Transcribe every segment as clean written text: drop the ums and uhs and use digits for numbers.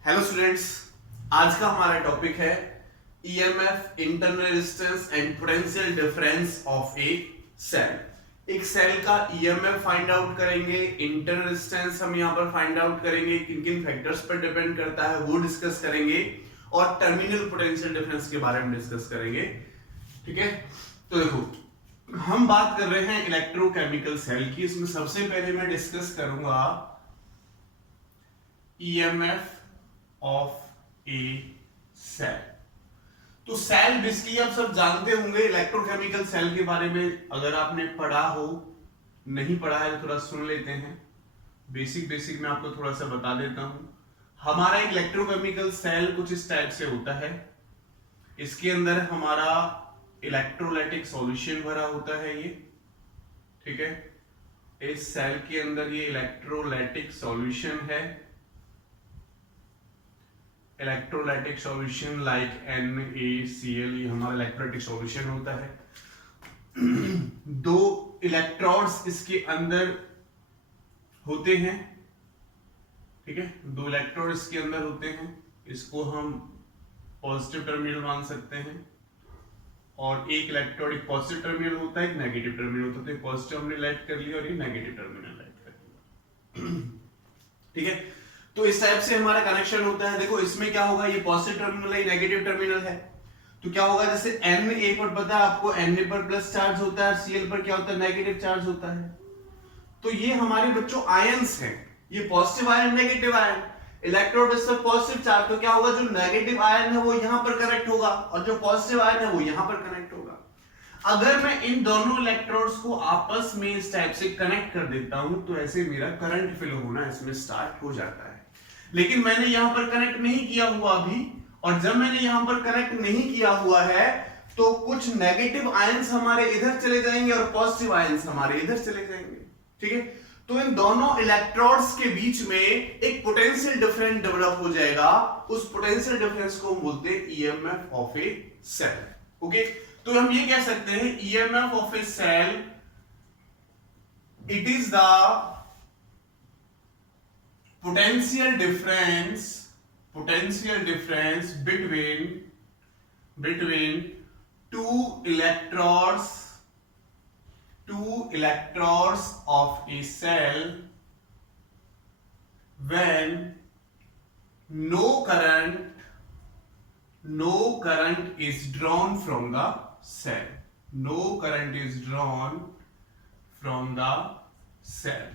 Hello students, आज का हमारा टॉपिक है EMF, internal resistance and potential difference of a cell. एक सेल का ईएमएफ फाइंड आउट करेंगे, इंटरनल रेजिस्टेंस हम यहां पर फाइंड आउट करेंगे, किन किन फैक्टर्स पर डिपेंड करता है वो डिस्कस करेंगे और टर्मिनल पोटेंशियल डिफरेंस के बारे में डिस्कस करेंगे। ठीक है, तो देखो हम बात कर रहे हैं इलेक्ट्रोकेमिकल सेल की। इसमें सबसे पहले मैं डिस्कस करूंगा ईएमएफ ऑफ ए सेल। तो सेल बेसिकली आप सब जानते होंगे इलेक्ट्रोकेमिकल सेल के बारे में। अगर आपने पढ़ा हो, नहीं पढ़ा है तो थोड़ा सुन लेते हैं। बेसिक मैं आपको थोड़ा सा बता देता हूं। हमारा एक इलेक्ट्रोकेमिकल सेल कुछ इस टाइप से होता है। इसके अंदर हमारा इलेक्ट्रोलाइटिक सॉल्यूशन भरा होता है ये। ठीक है, इस सेल के अंदर ये इलेक्ट्रोलाइटिक सॉल्यूशन है। इलेक्ट्रोलाइटिक सॉल्यूशन लाइक NaCl, ये हमारा इलेक्ट्रोलाइटिक सॉल्यूशन होता है। दो इलेक्ट्रोड्स इसके अंदर होते हैं। ठीक है, दो इलेक्ट्रोड इसके अंदर होते हैं। इसको हम पॉजिटिव टर्मिनल मान सकते हैं और एक इलेक्ट्रोड एक पॉजिटिव टर्मिनल होता है, एक नेगेटिव टर्मिनल होता है। तो पॉजिटिव हमने लाइट कर लिया और ये नेगेटिव टर्मिनल लाइट कर लिया। ठीक है, तो इस टाइप से हमारा कनेक्शन होता है। देखो इसमें क्या होगा, ये पॉजिटिव टर्मिनल है, नेगेटिव टर्मिनल है। तो क्या होगा, जैसे Na पर पता है आपको, Na पर प्लस चार्ज होता है और Cl पर क्या होता है, नेगेटिव चार्ज होता है। तो ये हमारे बच्चों आयंस हैं, ये positive ion, negative ion. Electrode पर पॉजिटिव चार्ज, तो क्या होगा, जो नेगेटिव आयन है वो यहां पर कनेक्ट होगा और जो पॉजिटिव आयन है वो यहां पर कनेक्ट होगा। अगर मैं इन दोनों इलेक्ट्रोड्स को आपस में इस टाइप से कनेक्ट कर देता हूं तो ऐसे मेरा करंट फ्लो होना इसमें स्टार्ट हो जाता है। लेकिन मैंने यहां पर कनेक्ट नहीं किया हुआ अभी, और जब मैंने यहां पर कनेक्ट नहीं किया हुआ है तो कुछ नेगेटिव आयंस हमारे इधर चले जाएंगे और पॉजिटिव आयंस हमारे इधर चले जाएंगे। ठीक है, तो इन दोनों इलेक्ट्रोड्स के बीच में एक पोटेंशियल डिफरेंस डेवलप हो जाएगा। उस पोटेंशियल डिफरेंस को हम बोलते हैं EMF of a cell. Okay, तो हम ये कह सकते हैं EMF of a cell, it is the potential difference between two electrodes of a cell when no current is drawn from the cell.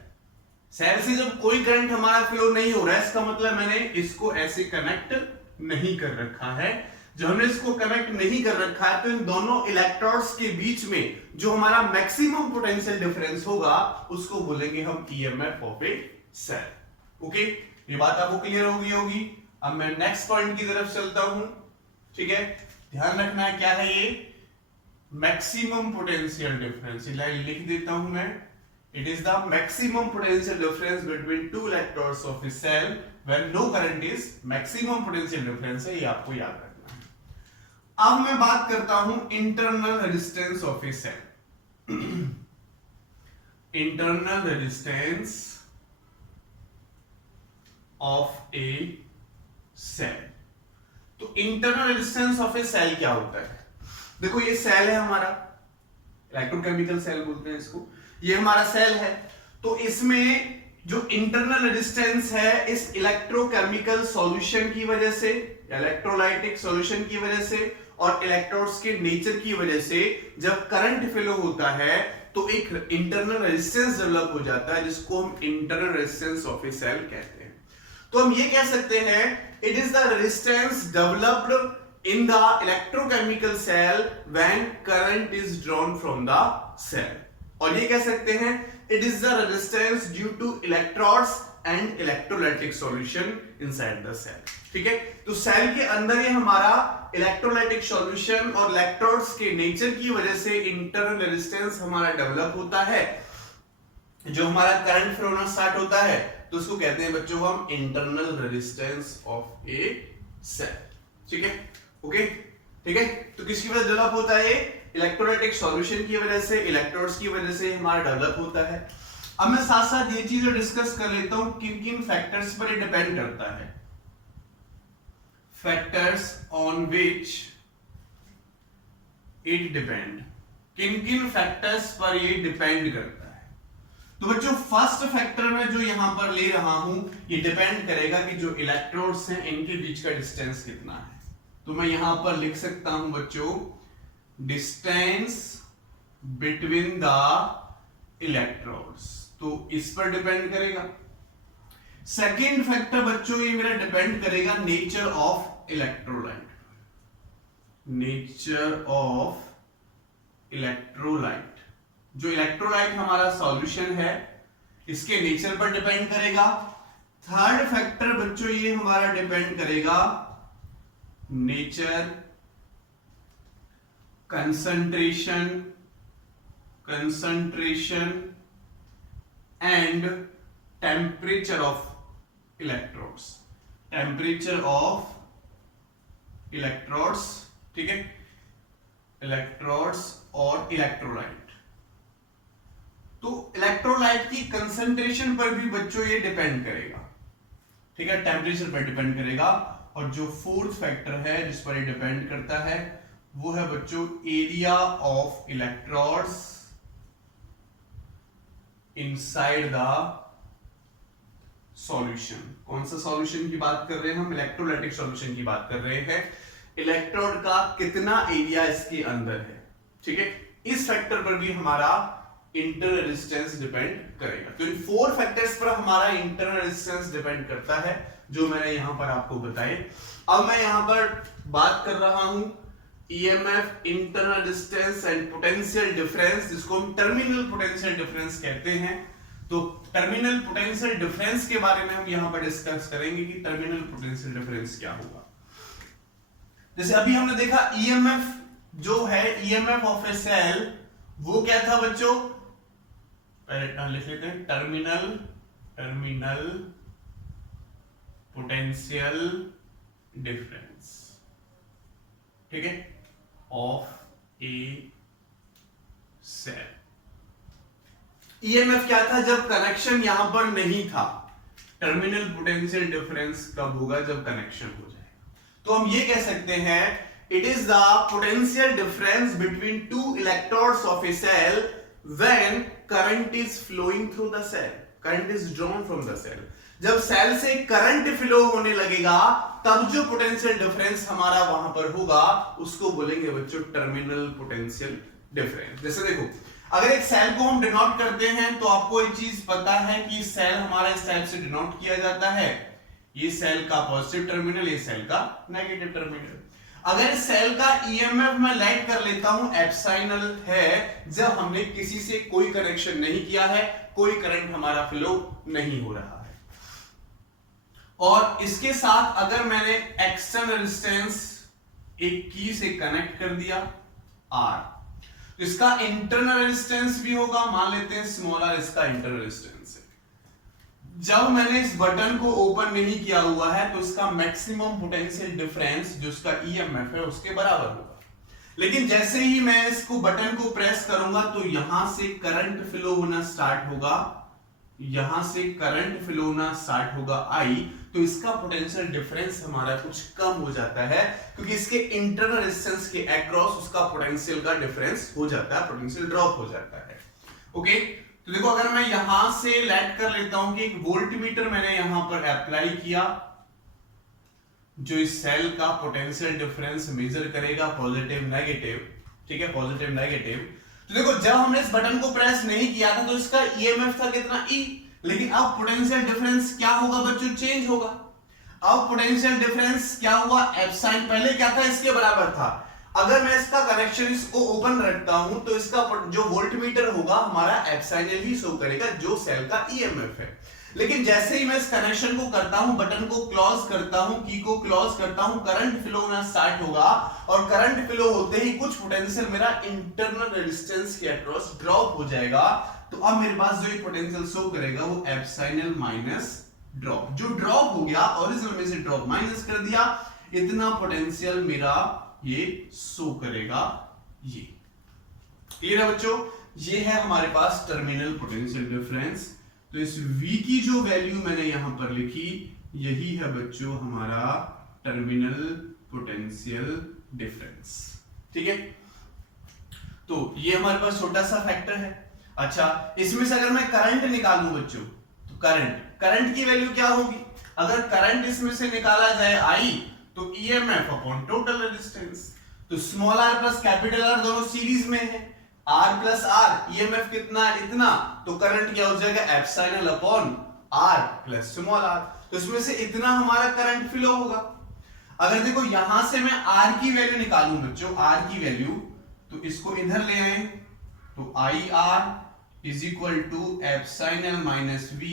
Cell से जब कोई करंट हमारा फ्लो नहीं हो रहा है, इसका मतलब मैंने इसको ऐसे कनेक्ट नहीं कर रखा है। जब हमने इसको कनेक्ट नहीं कर रखा है तो इन दोनों इलेक्ट्रोड्स के बीच में जो हमारा मैक्सिमम पोटेंशियल डिफरेंस होगा उसको बोलेंगे हम EMF of a cell. Okay, ये बात आपको क्लियर होगी। अब मैं नेक्स्ट पॉइंट की तरफ चलता हूं। ठीक है, ध्यान रखना है क्या है ये, मैक्सिमम पोटेंशियल डिफरेंस। लाइन लिख देता हूं मैं। It is the maximum potential difference between two electrodes of a cell when no current is maximum potential difference है, ये आपको याद रखना है। अब मैं बात करता हूं internal resistance of a cell। internal resistance of a cell। तो internal resistance of a cell क्या होता है? देखो ये सेल है हमारा, इलेक्ट्रोकेमिकल सेल बोलते हैं इसको। ये हमारा सेल है, तो इसमें जो इंटरनल रेजिस्टेंस है इस इलेक्ट्रोकेमिकल सॉल्यूशन की वजह से, इलेक्ट्रोलाइटिक सॉल्यूशन की वजह से और इलेक्ट्रोड्स के नेचर की वजह से जब करंट फ्लो होता है तो एक इंटरनल रेजिस्टेंस डेवलप हो जाता है जिसको हम internal resistance of a cell कहते हैं। तो हम ये कह सकते हैं it is the resistance developed in the electrochemical cell when current is drawn from the cell. और ये कह सकते हैं it is the resistance due to electrodes and electrolytic solution inside the cell. ठीक है, तो सेल के अंदर ये हमारा इलेक्ट्रोलाइटिक सॉल्यूशन और इलेक्ट्रोड्स के नेचर की वजह से इंटरनल रेजिस्टेंस हमारा डेवलप होता है। जो हमारा करंट फ्लो होना स्टार्ट होता है तो उसको कहते हैं बच्चों हम internal resistance of a cell. ठीक है, ओके, ठीक है। तो किसकी वजह से डेवलप होता है? इलेक्ट्रोलाइटिक सॉल्यूशन की वजह से, इलेक्ट्रोड्स की वजह से हमारा डेवलप होता है। अब मैं साथ साथ ये चीजें डिस्कस कर लेता हूं किन किन फैक्टर्स पर ये डिपेंड करता है। Factors on which it depend, किन किन फैक्टर्स पर ये डिपेंड करता है। तो बच्चों फर्स्ट फैक्टर में जो यहां पर ले रहा हूं ये डिपेंड करेगा कि जो इलेक्ट्रोड्स हैं इनके बीच का डिस्टेंस कितना है। तो मैं यहां पर लिख सकता हूं बच्चों डिस्टेंस बिटवीन द इलेक्ट्रोड्स, तो इस पर डिपेंड करेगा। सेकेंड फैक्टर बच्चों ये मेरा डिपेंड करेगा nature of electrolyte, nature of electrolyte, जो इलेक्ट्रोलाइट हमारा सॉल्यूशन है इसके नेचर पर डिपेंड करेगा। थर्ड फैक्टर बच्चों ये हमारा डिपेंड करेगा nature, concentration and temperature of electrodes, temperature of electrodes, ठीक है, इलेक्ट्रोड्स और इलेक्ट्रोलाइट। तो इलेक्ट्रोलाइट की कंसंट्रेशन पर भी बच्चों ये डिपेंड करेगा, ठीक है, टेम्परेचर पर डिपेंड करेगा। और जो फोर्थ फैक्टर है जिस पर ये डिपेंड करता है वो है बच्चों area of electrodes inside the solution. कौन सा सॉल्यूशन की बात कर रहे हैं हम? इलेक्ट्रोलाइटिक सॉल्यूशन की बात कर रहे हैं। इलेक्ट्रोड का कितना एरिया इसके अंदर है, ठीक है, इस फैक्टर पर भी हमारा इंटरनल रेजिस्टेंस डिपेंड करेगा। तो इन फोर फैक्टर्स पर हमारा इंटरनल रेजिस्टेंस डिपेंड करता है जो मैंने यहां पर आपको बताए। अब मैं यहां पर बात कर रहा हूं EMF, internal resistance and potential difference, जिसको हम टर्मिनल पोटेंशियल डिफरेंस कहते हैं। तो टर्मिनल पोटेंशियल डिफरेंस के बारे में हम यहां पर डिस्कस करेंगे कि टर्मिनल पोटेंशियल डिफरेंस क्या होगा। जैसे अभी हमने देखा ईएमएफ जो है, ईएमएफ ऑफ ए सेल, वो क्या था बच्चों? पहले लिख लेते हैं टर्मिनल पोटेंशियल डिफरेंस, ठीक है, ऑफ ए सेल। ईएमएफ क्या था? जब कनेक्शन यहां पर नहीं था। टर्मिनल पोटेंशियल डिफरेंस कब होगा? जब कनेक्शन हो जाएगा। तो हम ये कह सकते हैं it is the potential difference between two electrodes of a cell when current is flowing through the cell, current is drawn from the cell. जब सेल से करंट फ्लो होने लगेगा तब जो पोटेंशियल डिफरेंस हमारा वहां पर होगा उसको बोलेंगे बच्चों टर्मिनल पोटेंशियल डिफरेंस। जैसे देखो, अगर एक सेल को हम डिनोट करते हैं तो आपको एक चीज पता है कि सेल हमारा इस टाइप से डिनोट किया जाता है, ये सेल का पॉजिटिव टर्मिनल, ये सेल का नेगेटिव टर्मिनल। अगर इस सेल का ईएमएफ मैं लाइट कर लेता हूं एप्सिलॉन है, जब हमने किसी से कोई कनेक्शन नहीं किया है, कोई करंट हमारा फ्लो नहीं हो रहा है। और इसके साथ अगर मैंने एक्सटर्नल रेजिस्टेंस एक की से कनेक्ट कर दिया R, तो इसका इंटरनल रेजिस्टेंस भी होगा, मान लेते हैं स्मॉल r इसका इंटरनल रेजिस्टेंस है। जब मैंने इस बटन को ओपन नहीं किया हुआ है तो इसका मैक्सिमम पोटेंशियल डिफरेंस जो इसका ईएमएफ है उसके बराबर होगा। लेकिन जैसे ही मैं इसको बटन को प्रेस करूंगा तो यहां से करंट फ्लो होना स्टार्ट होगा, यहां से करंट फ्लो होना स्टार्ट होगा I, तो इसका पोटेंशियल डिफरेंस हमारा कुछ कम हो जाता है क्योंकि इसके इंटरनल रेजिस्टेंस के अक्रॉस उसका पोटेंशियल का डिफरेंस हो जाता है, पोटेंशियल ड्रॉप हो जाता है। ओके, तो देखो अगर मैं यहां से लेट कर लेता हूं कि एक वोल्टमीटर मैंने यहां पर अप्लाई किया जो इस सेल का पोटेंशियल डिफरेंस मेजर करेगा, पॉजिटिव नेगेटिव, ठीक है, पॉजिटिव नेगेटिव। तो देखो जब हमने इस बटन को प्रेस नहीं किया था तो इसका ईएमएफ था कितना E, लेकिन अब पोटेंशियल डिफरेंस क्या होगा बच्चों? चेंज होगा। अब पोटेंशियल डिफरेंस क्या हुआ? एप्सिलॉन, पहले क्या था? इसके बराबर था। अगर मैं इसका कनेक्शन इसको ओपन रखता हूं तो इसका जो वोल्टमीटर होगा हमारा एप्सिलॉन ही शो करेगा जो सेल का ईएमएफ है। लेकिन जैसे ही मैं इस कनेक्शन को करता हूं, बटन को क्लोज करता हूं, की को क्लोज करता हूं, करंट फ्लो होना स्टार्ट होगा और करंट फ्लो होते ही कुछ पोटेंशियल मेरा इंटरनल रेजिस्टेंस के अक्रॉस ड्रॉप हो जाएगा। तो अब मेरे पास जो ये पोटेंशियल शो करेगा वो एप्सिलॉन माइनस ड्रॉप, जो ड्रॉप हो गया ओरिजिनल में से ड्रॉप माइनस कर दिया, इतना पोटेंशियल मेरा ये शो करेगा। ये क्लियर है बच्चों? ये है हमारे पास टर्मिनल पोटेंशियल डिफरेंस। तो इस V की जो वैल्यू मैंने यहां पर लिखी यही है बच्चों हमारा टर्मिनल पोटेंशियल डिफरेंस। ठीक है, तो ये हमारे पास छोटा सा फैक्टर है। अच्छा, इसमें से अगर मैं करंट निकालूं बच्चों, तो करंट की वैल्यू क्या होगी? अगर करंट इसमें से निकाला जाए I, तो EMF अपॉन टोटल रेजिस्टेंस। तो small r plus capital R दोनों सीरीज में है, R प्लस R, EMF कितना? इतना, तो करंट क्या हो जाएगा? Epsilon upon R plus small r। तो इसमें से इतना हमारा करंट फ्लो होगा। अगर देखो यहां से मैं R की वैल्यू निकालूं बच्चों, R की वैल्यू, तो इसको इधर ले आए, तो IR is equal to epsilon minus V,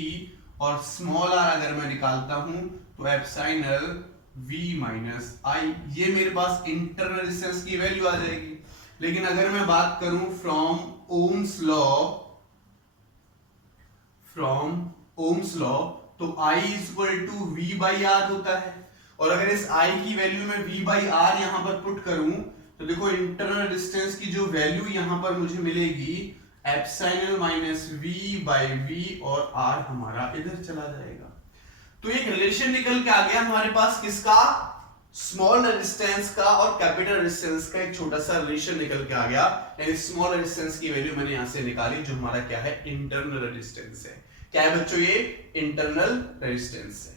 और स्मॉल r अगर मैं निकालता हूं तो एप्सिलॉन V माइनस I। ये मेरे पास इंटरनल रेजिस्टेंस की वैल्यू आ जाएगी। लेकिन अगर मैं बात करूं फ्रॉम ओम्स लॉ, तो I is equal to V by R होता है। और अगर इस I की वैल्यू में V बाई R यहां पर पुट करूं, तो देखो इंटरनल रेजिस्टेंस की जो वैल्यू यहां पर मुझे मिलेगी epsilon minus V by V, और R हमारा इधर चला जाएगा। तो एक रिलेशन निकल के आ गया हमारे पास, किसका? स्मॉल रेजिस्टेंस का और कैपिटल रेजिस्टेंस का एक छोटा सा रिलेशन निकल के आ गया। यानी स्मॉल रेजिस्टेंस की वैल्यू मैंने यहां से निकाली, जो हमारा क्या है? इंटरनल रेजिस्टेंस है। क्या है बच्चों? ये इंटरनल रेजिस्टेंस है।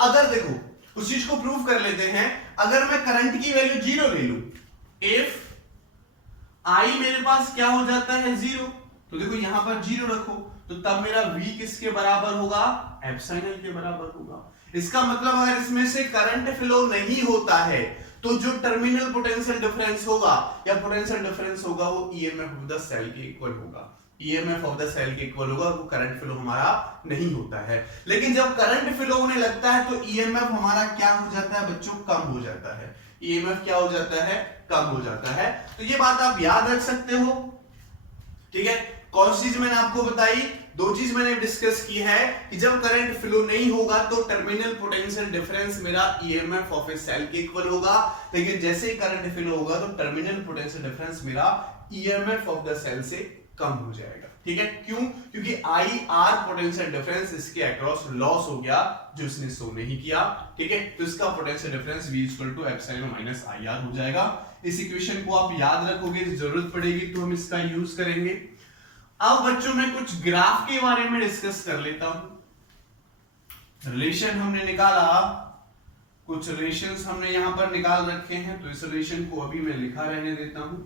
अगर देखो उस चीज को प्रूव कर लेते हैं, अगर मैं करंट की वैल्यू 0 ले लूं, इफ I मेरे पास क्या हो जाता है? 0, तो देखो यहां पर 0 रखो, तो तब मेरा V किसके बराबर होगा? एप्सिलॉन के बराबर होगा। इसका मतलब अगर इसमें से करंट फ्लो नहीं होता है, तो जो टर्मिनल पोटेंशियल डिफरेंस होगा या पोटेंशियल डिफरेंस होगा, वो EMF ऑफ द सेल के इक्वल होगा। EMF ऑफ द सेल के इक्वल होगा, वो करंट फ्लो हमारा नहीं होता है। लेकिन जब करंट फ्लो होने लगता है, तो EMF हमारा क्या हो जाता है बच्चों? कम हो जाता है। EMF क्या हो जाता है? कम हो जाता है। तो ये बात आप याद रख सकते हो। ठीक है, कौन सी चीज मैंने आपको बताई? 2 चीज मैंने डिस्कस की है कि जब करंट फ्लो नहीं होगा तो टर्मिनल पोटेंशियल डिफरेंस मेरा EMF ऑफ ए सेल के इक्वल होगा। लेकिन जैसे ही करंट फ्लो होगा तो टर्मिनल पोटेंशियल डिफरेंस मेरा EMF ऑफ द सेल से कम हो जाएगा। ठीक है, क्यों? क्योंकि IR पोटेंशियल डिफरेंस इसके अक्रॉस लॉस हो गया, जो इसने शो नहीं किया। ठीक है, तो इसका potential difference V equal to epsilon minus IR हो जाएगा। इस इक्वेशन को आप याद रखोगे, जरूरत पड़ेगी तो हम इसका यूज करेंगे। अब बच्चों मैं कुछ ग्राफ के बारे में डिस्कस कर लेता हूं। रिलेशन हमने निकाला, कुछ रिलेशंस हमने यहां पर निकाल रखे हैं, तो इस रिलेशन को अभी मैं लिखा रहने देता हूं,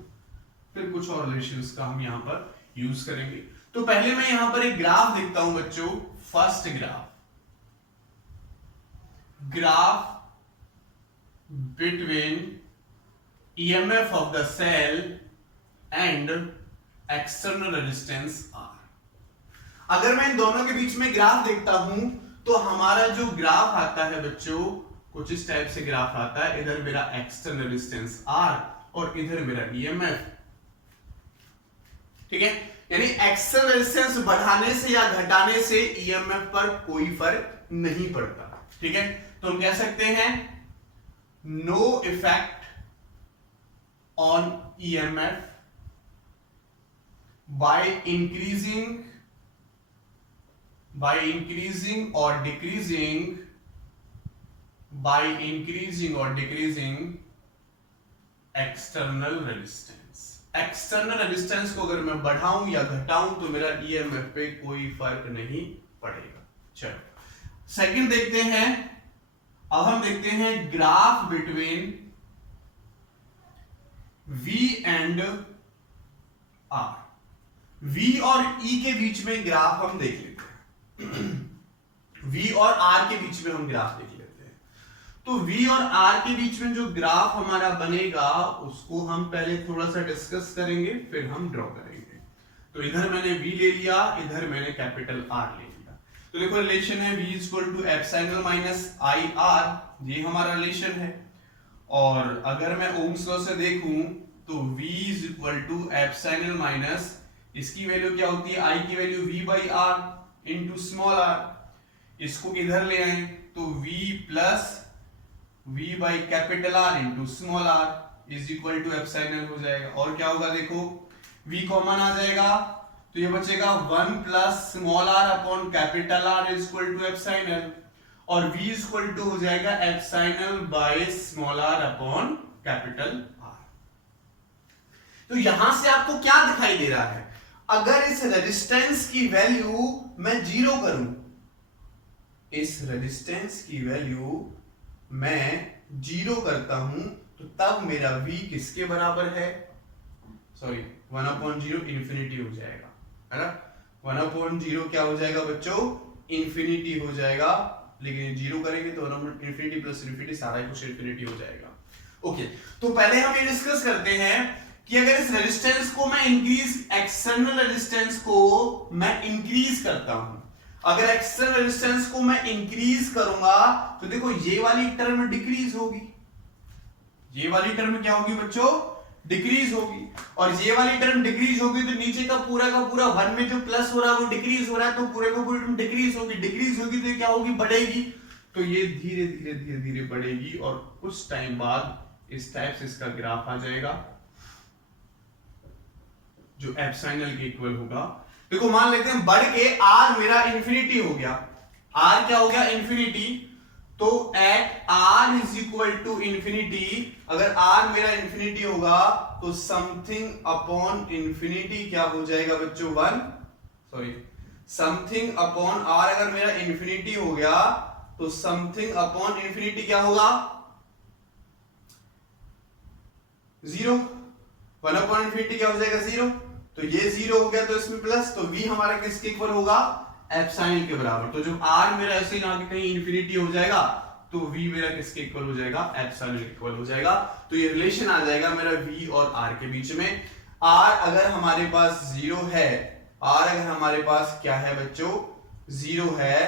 फिर कुछ और रिलेशंस का हम यहां पर यूज करेंगे। तो पहले मैं यहां पर एक ग्राफ देखता हूं बच्चों। First graph between EMF of the cell and external resistance R। अगर मैं इन दोनों के बीच में ग्राफ देखता हूं, तो हमारा जो ग्राफ आता है बच्चों, कुछ इस टाइप से ग्राफ आता है। इधर मेरा एक्सटर्नल रेजिस्टेंस R और इधर मेरा EMF। ठीक है, यानी एक्सटर्नल रेजिस्टेंस बढ़ाने से या घटाने से EMF पर कोई फर्क नहीं पड़ता। ठीक है, तो हम कह सकते हैं no effect on EMF by increasing or decreasing external resistance। External resistance को अगर मैं बढ़ाऊं या घटाऊं तो मेरा EMF पे कोई फर्क नहीं पड़ेगा। चलो सेकंड देखते हैं। अब हम देखते हैं graph between V and R। V और E के बीच में ग्राफ हम देख लेते हैं। V और R के बीच में हम ग्राफ देख लेते हैं। तो V और R के बीच में जो ग्राफ हमारा बनेगा, उसको हम पहले थोड़ा सा डिस्कस करेंगे, फिर हम ड्रॉ करेंगे। तो इधर मैंने V ले लिया, इधर मैंने कैपिटल R ले लिया। तो देखो रिलेशन है V equal to epsilon minus IR, ये हमारा रिलेशन है। और अगर मैं ओम्स लॉ से देखूं तो V is equal to epsilon minus, इसकी वैल्यू क्या होती है? I की value V by R into small r। इसको इधर ले आए तो V plus V by capital R into small r is equal to epsilon हो जाएगा। और क्या होगा देखो, V कॉमन आ जाएगा, तो ये बचेगा 1 plus small r upon capital R is equal to epsilon. और v इक्वल टू हो जाएगा epsilon by small r upon capital R। तो यहां से आपको क्या दिखाई दे रहा है, अगर इस रेजिस्टेंस की वैल्यू मैं 0 करूं, इस रेजिस्टेंस की वैल्यू मैं 0 करता हूं, तो तब मेरा v किसके बराबर है, सॉरी 1/0 इंफिनिटी हो जाएगा, है ना। 1/0 क्या हो जाएगा बच्चों, इंफिनिटी हो जाएगा, लेकिन 0 करेंगे तो इंफिनिटी प्लस इंफिनिटी सारा कुछ इंफिनिटी हो जाएगा। ओके, तो पहले हम ये डिस्कस करते हैं कि अगर इस रेजिस्टेंस को मैं इंक्रीज, एक्सटर्नल रेजिस्टेंस को मैं इंक्रीज करता हूं, अगर एक्सटर्नल रेजिस्टेंस को मैं इंक्रीज करूंगा तो देखो ये वाली टर्म डिक्रीज होगी, ये वाली टर्म क्या होगी बच्चों, डिक्रीज होगी, और ये वाली टर्म डिक्रीज होगी तो नीचे का पूरा 1 में जो प्लस हो रहा है वो डिक्रीज हो रहा है, तो पूरे का पूरी टर्म डिक्रीज होगी, डिक्रीज होगी तो ये क्या होगी, बढ़ेगी, तो ये धीरे धीरे धीरे धीरे बढ़ेगी और कुछ टाइम बाद इस टाइप से इसका ग्राफ आ जाएगा जो एप्सिलॉन के इक्वल होगा। देखो मान लेते हैं बढ़ के r मेरा इंफिनिटी हो गया, r क्या हो गया, इंफिनिटी, तो at r is equal to infinity, अगर r मेरा इंफिनिटी होगा तो समथिंग अपॉन इंफिनिटी क्या हो जाएगा बच्चों, 1, सॉरी समथिंग अपॉन r अगर मेरा इंफिनिटी हो गया तो समथिंग अपॉन इंफिनिटी क्या होगा, 0, 1 अपॉन इंफिनिटी क्या हो जाएगा, 0, तो ये 0 हो गया तो इसमें प्लस, तो v हमारा किसके इक्वल होगा, एप्सिलॉन के बराबर, तो जब r मेरा ऐसे यहाँ के कहीं इंफिनिटी हो जाएगा तो v मेरा किसके इक्वल हो जाएगा, एप्सिलॉन के इक्वल हो जाएगा, तो ये रिलेशन आ जाएगा मेरा v और r के बीच में। r अगर हमारे पास 0 है, r अगर हमारे पास क्या है बच्चों, 0 है,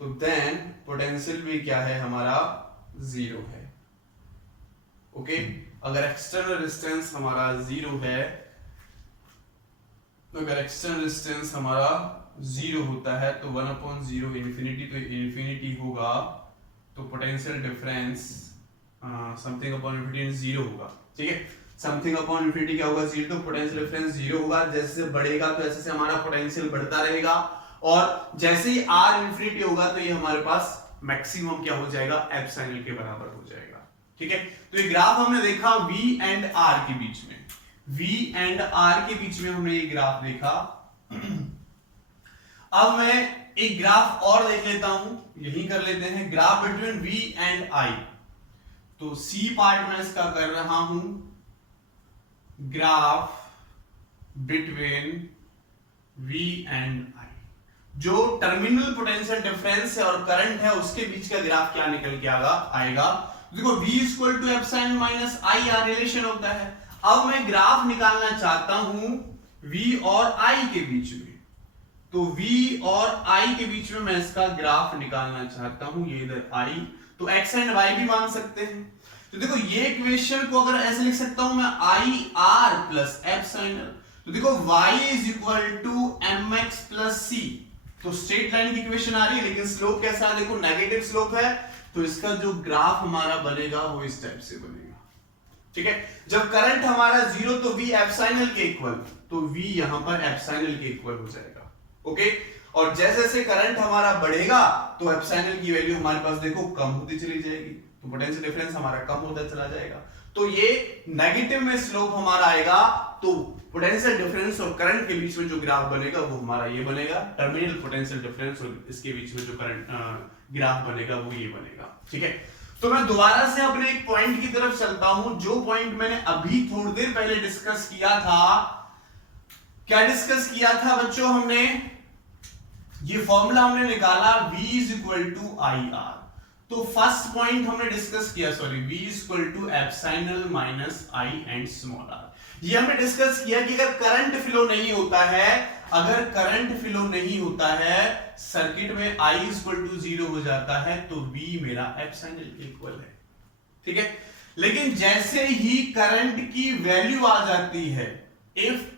तो देन पोटेंशियल भी क्या है हमारा, 0 है। ओके, अगर एक्सटर्नल रेजिस्टेंस हमारा 0 है, तो अगर एक्सटर्नल रेजिस्टेंस हमारा 0 होता है तो 1/0 इंफिनिटी, तो इंफिनिटी होगा तो potential difference something upon infinity 0 होगा, ठीक है, समथिंग अपॉन इंफिनिटी क्या होगा, 0, तो पोटेंशियल डिफरेंस 0 होगा, जैसे बढ़ेगा तो ऐसे से हमारा पोटेंशियल बढ़ता रहेगा, और जैसे ही r इंफिनिटी होगा तो ये हमारे पास मैक्सिमम क्या हो जाएगा, एप्सिलॉन के बराबर हो जाएगा, ठीक है। तो ये ग्राफ हमने देखा v एंड r के बीच में, v एंड r के बीच में हमने ये ग्राफ देखा। अब मैं एक ग्राफ और देख लेता हूं, यही कर लेते हैं, graph between v and i, तो c पार्ट में इसका कर रहा हूं, graph between v and i, जो टर्मिनल पोटेंशियल डिफरेंस है और करंट है उसके बीच का ग्राफ क्या निकल के आएगा, देखो v equal to epsilon minus i relation होता है। अब मैं ग्राफ निकालना चाहता हूं v और i के बीच में, तो v और i के बीच में मैं इसका ग्राफ निकालना चाहता हूं, ये इधर i, तो x एंड y भी मान सकते हैं, तो देखो ये इक्वेशन को अगर ऐसे लिख सकता हूं मैं i r प्लस एप्सिलॉन, तो देखो y is equal to mx plus c, तो स्ट्रेट लाइन की इक्वेशन आ रही है, लेकिन स्लोप कैसा है, देखो नेगेटिव स्लोप है, तो इसका जो ग्राफ हमारा बनेगा वो इस टाइप से बनेगा, ठीक है। जब करंट हमारा 0 तो v एप्सिलॉन के इक्वल, तो v यहां पर एप्सिलॉन के इक्वल हो जाएगा, ओके, और जैसे जैसे करंट हमारा बढ़ेगा तो एप्सिलॉन की वैल्यू हमारे पास देखो कम होती चली जाएगी, तो पोटेंशियल डिफरेंस हमारा कम होता चला जाएगा, तो ये नेगेटिव में स्लोप हमारा आएगा, तो पोटेंशियल डिफरेंस और करंट के बीच में जो ग्राफ बनेगा वो हमारा ये बनेगा, टर्मिनल पोटेंशियल डिफरेंस और इसके बीच में जो करंट ग्राफ बनेगा वो ये बनेगा, ठीक है। तो मैं दोबारा से अपने एक पॉइंट की तरफ चलता हूं, जो पॉइंट मैंने अभी थोड़ी देर पहले डिस्कस किया था। क्या डिस्कस किया था बच्चों, हमने ये फॉर्मूला हमने निकाला v is equal to I R, तो फर्स्ट पॉइंट हमने डिस्कस किया, sorry v is equal to epsilon minus I and small r, ये हमने डिस्कस किया कि अगर करंट फ्लो नहीं होता है, अगर करंट फ्लो नहीं होता है सर्किट में I इक्वल टू 0 हो जाता है, तो V मेरा एप्सिलॉन के इक्वल है, ठीक है। लेकिन जैसे ही करंट की वैल्यू आ जाती है, if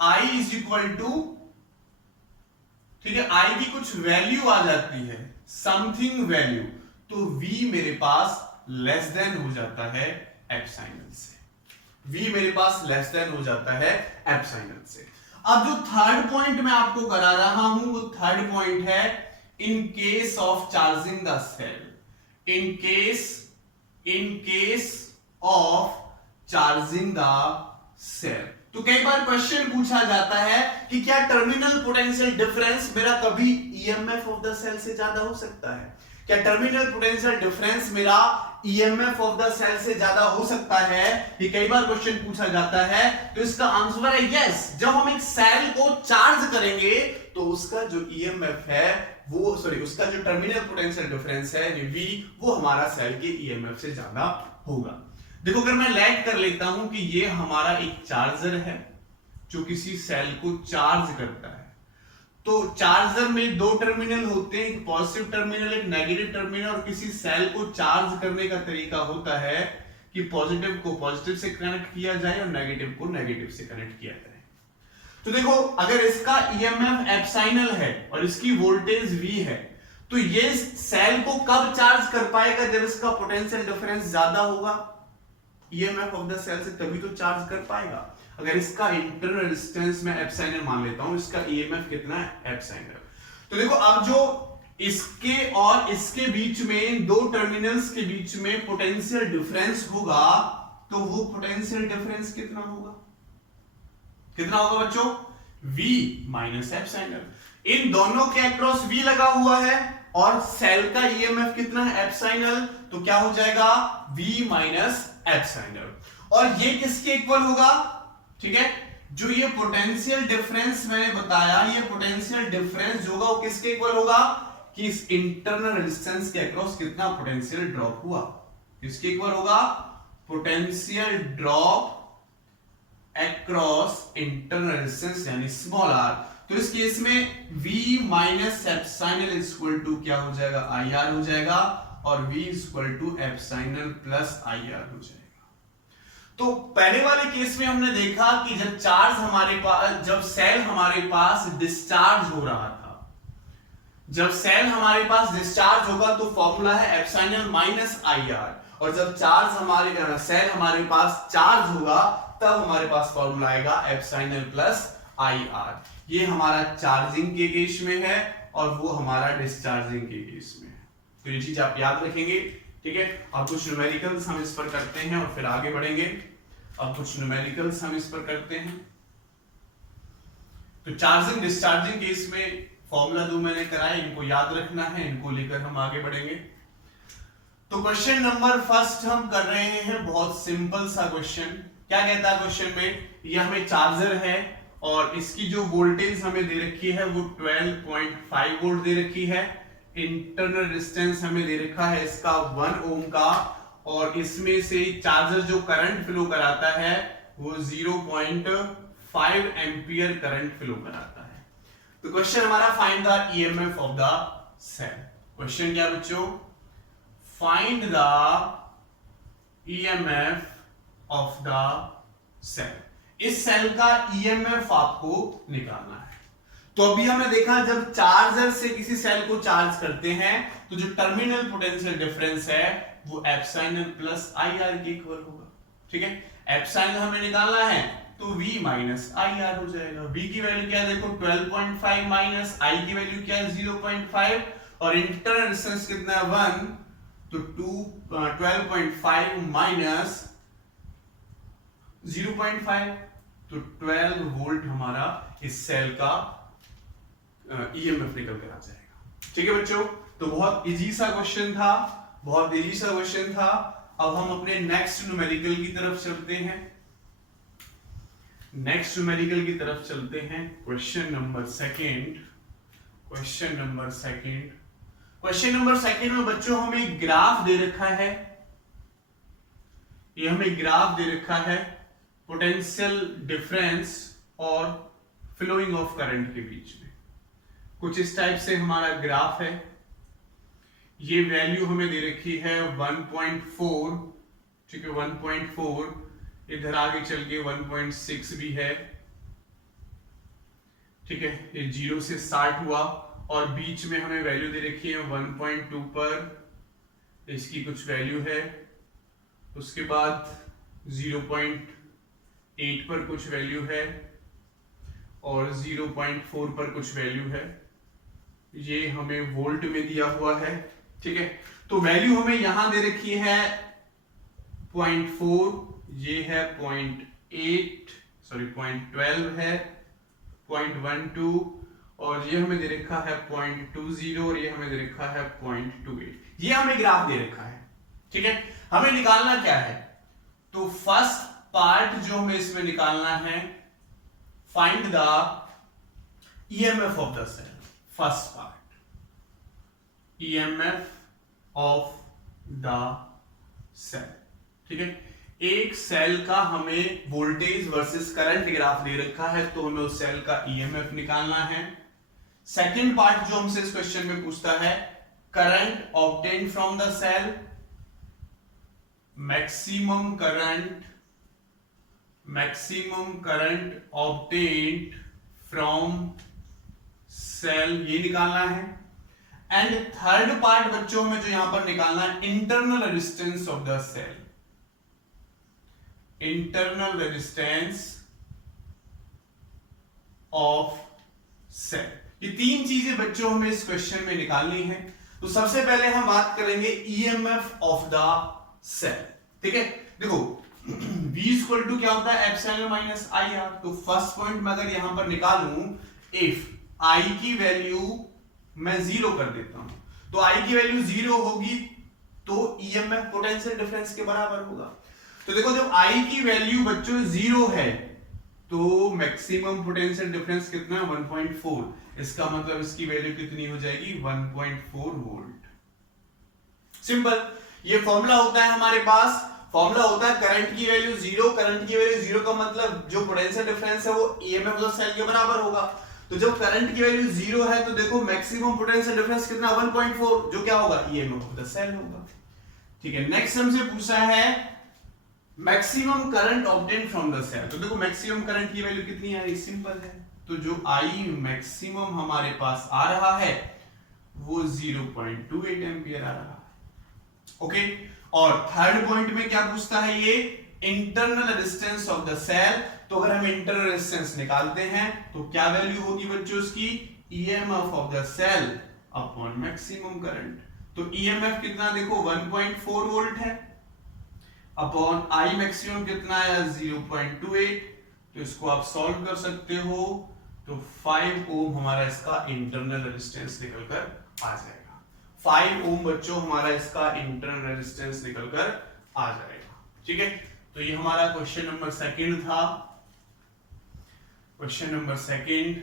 I is equal to, ठीक है, I की कुछ वैल्यू आ जाती है, समथिंग वैल्यू, तो V मेरे पास लेस देन हो जाता है एप्सिलॉन से, V मेरे पास लेस देन हो जाता है एप्सिलॉन से। अब जो थर्ड पॉइंट मैं आपको करा रहा हूं वो थर्ड पॉइंट है in case of charging the cell, in case of charging the cell। तो कई बार क्वेश्चन पूछा जाता है कि क्या टर्मिनल पोटेंशियल डिफरेंस मेरा कभी ईएमएफ ऑफ द सेल से ज्यादा हो सकता है? क्या टर्मिनल पोटेंशियल डिफरेंस मेरा ईएमएफ ऑफ द सेल से ज्यादा हो सकता है? ये कई बार क्वेश्चन पूछा जाता है। तो इसका आंसर है यस। जब हम एक सेल को चार्ज करेंगे तो उसका जो ईएमएफ है वो उसका जो टर्मिनल पोटेंशियल डिफरेंस है V, वो हमारा सेल के ईएमएफ से ज्यादा होगा। देखो अगर मैं लैग कर लेता हूं कि ये हमारा एक चार्जर है जो किसी सेल को चार्ज करता है। तो चार्जर में दो टर्मिनल होते हैं, एक पॉजिटिव टर्मिनल, एक नेगेटिव टर्मिनल। और किसी सेल को चार्ज करने का तरीका होता है कि पॉजिटिव को पॉजिटिव से कनेक्ट किया जाए और नेगेटिव को नेगेटिव से कनेक्ट किया जाए। तो देखो अगर इसका ईएमएफ एप्सिलॉन है और इसकी वोल्टेज V है, तो ये सेल को कब चार्ज कर पाएगा? जब इसका पोटेंशियल डिफरेंस ज्यादा होगा ईएमएफ ऑफ द सेल से, तभी तो चार्ज कर पाएगा। अगर इसका इंटरनल रेजिस्टेंस मैं एप्सिलॉन मान लेता हूं, इसका ईएमएफ कितना है? एप्सिलॉन। तो देखो अब जो इसके और इसके बीच में, दो टर्मिनल्स के बीच में पोटेंशियल डिफरेंस होगा, तो वो पोटेंशियल डिफरेंस कितना होगा? कितना होगा बच्चों? V minus epsilon. इन दोनों के अक्रॉस V लगा हुआ है और सेल का ईएमएफ कितना है? एप्सिलॉन। तो क्या हो जाएगा? V minus epsilon. और ये किसके इक्वल होगा? ठीक है, जो ये पोटेंशियल डिफरेंस मैंने बताया, ये पोटेंशियल डिफरेंस जो होगा वो किसके इक्वल होगा? कि इस इंटरनल रेजिस्टेंस के अक्रॉस कितना पोटेंशियल ड्रॉप हुआ, किसके इक्वल होगा? Potential drop across internal resistance यानी स्मॉल r। तो इस केस में V minus epsilon equal to क्या हो जाएगा? IR हो जाएगा, और V equal to epsilon plus IR हो जाएगा। तो पहले वाले केस में हमने देखा कि जब चार्ज हमारे पास, जब सेल हमारे पास डिस्चार्ज हो रहा था, जब सेल हमारे पास डिस्चार्ज होगा तो फॉर्मूला है एप्सिलॉन माइनस IR। और जब सेल हमारे पास चार्ज होगा तब हमारे पास फॉर्मूला आएगा एप्सिलॉन प्लस IR। ये हमारा चार्जिंग के केस में है और वो हमारा डिस्चार्जिंग के केस में है। तो ये चीज आप याद रखेंगे, ठीक है। अब कुछ न्यूमेरिकल्स हम इस पर करते हैं और फिर आगे बढ़ेंगे। अब कुछ न्यूमेरिकल्स हम इस पर करते हैं। तो चार्जिंग डिस्चार्जिंग केस में फॉर्मूला दो मैंने कराया, इनको याद रखना है, इनको लेकर हम आगे बढ़ेंगे। तो क्वेश्चन नंबर फर्स्ट हम कर रहे हैं, बहुत सिंपल सा क्वेश्चन। क्या कहता है क्वेश्चन में? ये हमें चार्जर है और इसकी जो वोल्टेज हमें दे रखी है वो 12.5 वोल्ट दे रखी है। इंटरनल रेजिस्टेंस हमें दे रखा है इसका 1 ओम का, और इसमें से चार्जर जो करंट फ्लो कराता है वो 0.5 एम्पियर करंट फ्लो कराता है। तो क्वेश्चन हमारा find the EMF of the cell. Question क्या बच्चों? Find the EMF of the cell. इस सेल का ईएमएफ आपको निकालना है। तो अभी हमने देखा जब चार्जर से किसी सेल को चार्ज करते हैं तो जो टर्मिनल पोटेंशियल डिफरेंस है वो एप्सिलॉन प्लस IR के इक्वल होगा, ठीक है। एप्सिलॉन हमें निकालना है तो V माइनस IR हो जाएगा। V की वैल्यू क्या है देखो 12.5 माइनस I की वैल्यू क्या है 0.5, और इंटरनल रेजिस्टेंस कितना है 1, तो 12.5 माइनस 0.5, तो 12 वोल्ट हमारा इस सेल का ईएमएफ निकल कर आ जाएगा, ठीक है बच्चों। तो बहुत इजी सा क्वेश्चन था, बहुत इजी सा क्वेश्चन था। अब हम अपने नेक्स्ट न्यूमेरिकल की तरफ चलते हैं। नेक्स्ट न्यूमेरिकल की तरफ चलते हैं। Question number second. Question number second. Question number second में बच्चों हमें एक ग्राफ दे रखा है। ये हमें ग्राफ दे रखा है पोटेंशियल डिफरेंस और फ्लोइंग ऑफ करंट के बीच में। कुछ इस टाइप से हमारा ग्राफ है। ये वैल्यू हमें दे रखी है 1.4, ठीक है 1.4, इधर आगे चल के 1.6 भी है, ठीक है। ये 0 से स्टार्ट हुआ और बीच में हमें वैल्यू दे रखी है 1.2 पर, इसकी कुछ वैल्यू है। उसके बाद 0.8 पर कुछ वैल्यू है और 0.4 पर कुछ वैल्यू है। ये हमें वोल्ट में दिया हुआ है, ठीक है। तो वैल्यू हमें यहां दे रखी है 0.4, ये है 0.8 सॉरी 0.12 है, 0.12 और ये हमें दे रखा है 0.20 और ये हमें दे रखा है 0.28। ये हमें ग्राफ दे रखा है, ठीक है। हमें निकालना क्या है, तो फर्स्ट पार्ट जो हमें इसमें निकालना है, find the EMF of the cell. First part EMF of the cell, ठीक है। एक सेल का हमें वोल्टेज वर्सेस करंट ग्राफ दे रखा है, तो हमें उस सेल का ईएमएफ निकालना है। सेकंड पार्ट जो हमसे इस क्वेश्चन में पूछता है, current obtained from the cell, maximum current obtained from cell, ये निकालना है। एंड थर्ड पार्ट बच्चों में जो यहां पर निकालना है, internal resistance of the cell, internal resistance of cell. ये तीन चीजें बच्चों हमें इस क्वेश्चन में निकालनी है। तो सबसे पहले हम बात करेंगे ईएमएफ ऑफ द सेल, ठीक है। देखो V इक्वल टू क्या होता है, एप्सिलॉन माइनस आई आर। तो फर्स्ट पॉइंट में अगर यहां पर निकालूं, इफ I की वैल्यू मैं 0 कर देता हूं, तो I की वैल्यू 0 होगी तो EMF पोटेंशियल डिफरेंस के बराबर होगा। तो देखो जब I की वैल्यू बच्चों 0 है तो मैक्सिमम पोटेंशियल डिफरेंस कितना है, 1.4। इसका मतलब इसकी वैल्यू कितनी हो जाएगी, 1.4 वोल्ट। सिंपल, ये फॉर्मूला होता है हमारे पास, फॉर्मूला होता है करंट की वैल्यू 0, करंट की वैल्यू 0 का मतलब जो पोटेंशियल डिफरेंस है वो EMF ऑफ द सेल के बराबर होगा। तो जब करंट की वैल्यू 0 है तो देखो मैक्सिमम पोटेंशियल डिफरेंस कितना, 1.4, जो क्या होगा, EMF ऑफ द सेल होगा, ठीक है। नेक्स्ट हमसे पूछा है maximum current obtained from the cell. तो देखो मैक्सिमम करंट की वैल्यू कितनी आ रही, सिंपल है। तो जो I मैक्सिमम हमारे पास आ रहा है वो 0.28 एम्पियर आ रहा है, ओके। और थर्ड पॉइंट में क्या पूछता है, ये internal resistance of the cell. तो अगर हम इंटरनल रेजिस्टेंस निकालते हैं तो क्या वैल्यू होगी बच्चों उसकी, EMF of the cell upon maximum current. तो ईएमएफ कितना देखो 1.4 वोल्ट है, अपॉन आई मैक्सिमम कितना है 0.28। तो इसको आप सॉल्व कर सकते हो, तो 5 ओम हमारा इसका इंटरनल रेजिस्टेंस निकलकर आ जाएगा। 5 ओम बच्चों हमारा इसका इंटरनल रेजिस्टेंस निकलकर आ जाएगा, ठीक है। तो ये हमारा क्वेश्चन नंबर सेकंड था, क्वेश्चन नंबर सेकंड।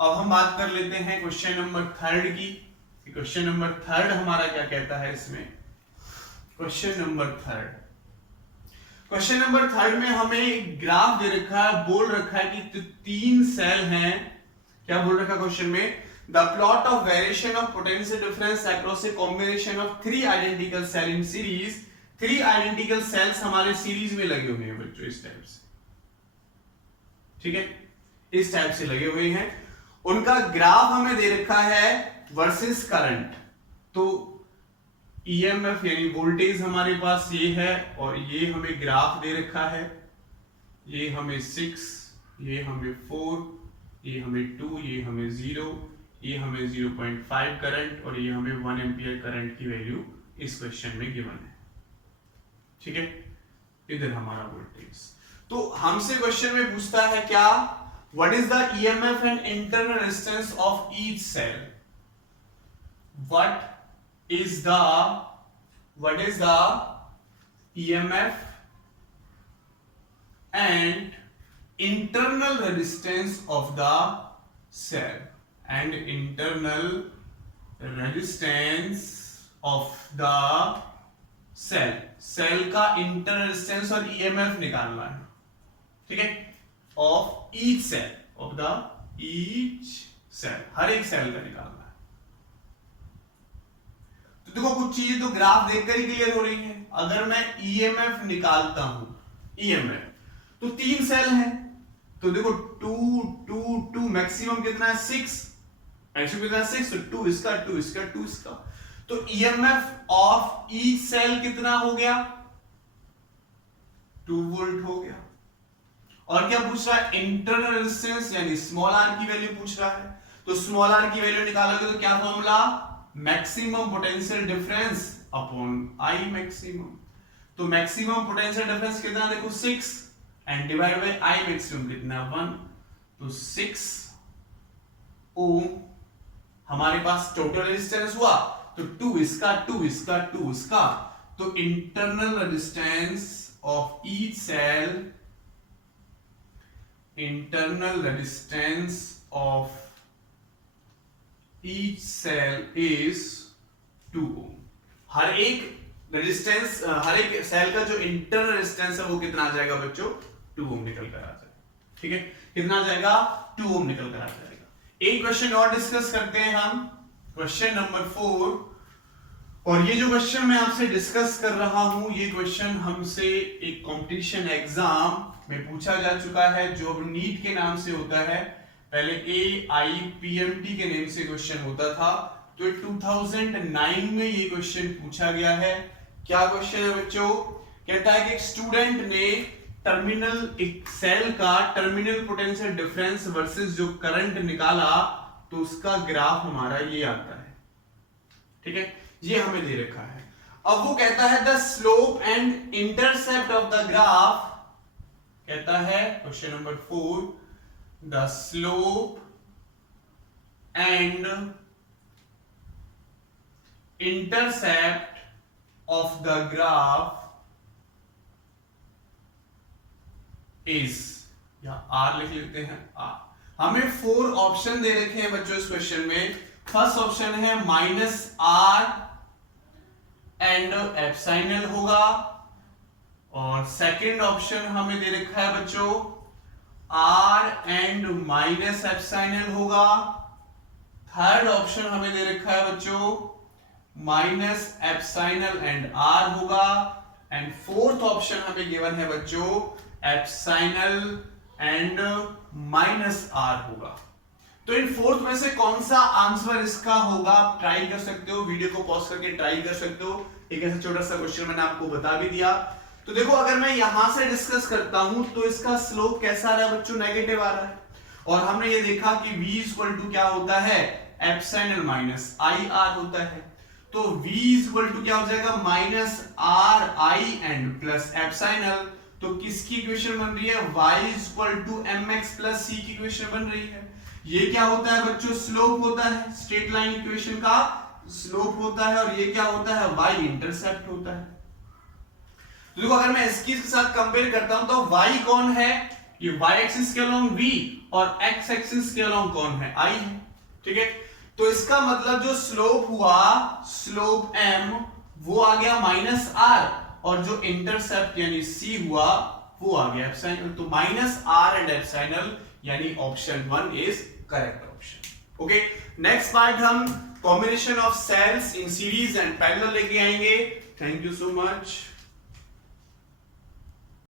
अब हम बात कर लेते हैं क्वेश्चन नंबर थर्ड की। क्वेश्चन नंबर थर्ड हमारा क्या कहता है इसमें, क्वेश्चन नंबर थर्ड में हमें एक ग्राफ दे रखा है, बोल रखा है कि 3 सेल हैं। क्या बोल रखा है क्वेश्चन में, the plot of variation of potential difference across a combination of 3 identical cell in series. 3 identical cells हमारे सीरीज में लगे हुए हैं बच्चों, इस टाइप से, ठीक है, इस टाइप से लगे हुए हैं। उनका ग्राफ हमें दे रखा है वर्सेस करंट। तो ईएमएफ यानी वोल्टेज हमारे पास ये है और ये हमें ग्राफ दे रखा है, ये हमें 6, ये हमें 4, ये हमें 2, ये हमें 0, ये हमें 0.5 करंट और ये हमें 1 एम्पियर करंट की वैल्यू इस क्वेश्चन में गिवन है, ठीक है। इधर हमारा वोल्टेज। तो हमसे क्वेश्चन में पूछता है क्या, what is the EMF and internal resistance of each cell. what is the EMF and internal resistance of the cell, and internal resistance of the cell का इंटरनल रेजिस्टेंस और EMF निकालना है, ठीक है, of each cell, of the each cell, हर एक cell का निकालना है। तो देखो कुछ चीजें तो ग्राफ देखकर ही क्लियर हो रही है। अगर मैं ईएमएफ निकालता हूं, ईएमएफ तो 3 सेल हैं, तो देखो 2 2 2 मैक्सिमम कितना है 6, मैक्सिमम कितना है 6, तो 2 इसका 2 इसका 2 इसका, तो ईएमएफ ऑफ ईच सेल कितना हो गया, 2 वोल्ट हो गया। और क्या पूछ रहा है, इंटरनल रेजिस्टेंस यानी स्मॉल आर की वैल्यू पूछ रहा है। तो स्मॉल r की वैल्यू निकालोगे तो क्या formula, maximum potential difference upon I maximum. तो मैक्सिमम पोटेंशियल डिफरेंस कितना देखो 6 and divide by I maximum कितना 1, तो 6 ओम हमारे पास टोटल रेजिस्टेंस हुआ। तो 2 इसका 2 इसका 2 इसका, तो internal resistance of each cell, internal resistance of each cell is 2 ohm. हर एक रेजिस्टेंस, हर एक सेल का जो इंटरनल रेजिस्टेंस है वो कितना आ जाएगा बच्चों, 2 ओम निकल कर आ जाएगा। ठीक है, कितना आ जाएगा, 2 ओम निकल कर आ जाएगा। एक क्वेश्चन और डिस्कस करते हैं हम, क्वेश्चन नंबर 4। और ये जो क्वेश्चन मैं आपसे डिस्कस कर रहा हूं, ये क्वेश्चन हमसे एक कंपटीशन एग्जाम में पूछा जा चुका है, जो अब नीट के नाम से होता है। पहले AIPMT के नेम से क्वेश्चन होता था। तो 2009 में ये क्वेश्चन पूछा गया है। क्या क्वेश्चन है बच्चों, कहता है कि एक स्टूडेंट ने टर्मिनल, एक सेल का टर्मिनल पोटेंशियल डिफरेंस वर्सेस जो करंट निकाला, तो उसका ग्राफ हमारा ये आता है। ठीक है, ये हमें दे रखा है। अब वो कहता है the slope and intercept of the graph, कहता है question number 4, the slope and intercept of the graph is, या आर लिख लेते हैं आर। हमें 4 ऑप्शन दे रखे हैं बच्चों इस क्वेश्चन में। फर्स्ट ऑप्शन है -r एंड एप्सिलॉन होगा, और सेकंड ऑप्शन हमें दे रखा है बच्चों r एंड माइनस एप्सिलॉन होगा। थर्ड ऑप्शन हमें दे रखा है बच्चों माइनस एप्सिलॉन एंड r होगा, एंड फोर्थ ऑप्शन हमें गिवन है बच्चों एप्सिलॉन एंड माइनस r होगा। तो इन फोर्थ में से कौन सा आंसर इसका होगा, आप ट्राई कर सकते हो, वीडियो को पॉज करके ट्राई कर सकते हो। एक ऐसा छोटा सा क्वेश्चन मैंने आपको बता भी दिया। तो देखो, अगर मैं यहां से डिस्कस करता हूं तो इसका स्लोप कैसा आ रहा है बच्चों, नेगेटिव आ रहा है। और हमने ये देखा कि v इक्वल टू क्या होता है, एप्सिलॉन माइनस IR होता है। तो v इक्वल टू क्या हो जाएगा, minus RI and plus epsilon. तो किसकी इक्वेशन बन रही है, y equal to mx plus c की इक्वेशन बन रही है। ये क्या होता है बच्चों, स्लोप होता है, स्ट्रेट लाइन इक्वेशन का स्लोप होता है। और ये क्या होता है, y इंटरसेप्ट होता है। तो देखो, अगर मैं इसकी के साथ कंपेयर करता हूं तो y कौन है, ये y एक्सिस के अलोंग v और x एक्सिस के अलोंग कौन है, I है। ठीक है, तो इसका मतलब जो स्लोप हुआ, स्लोप m, वो आ गया माइनस r, और जो इंटरसेप्ट यानी c हुआ वो आ गया एप्सिलॉन। तो माइनस r एंड एप्सिलॉन, यानी option 1 is correct option. Okay, next part हम combination of cells in series and parallel लेके आएंगे। Thank you so much.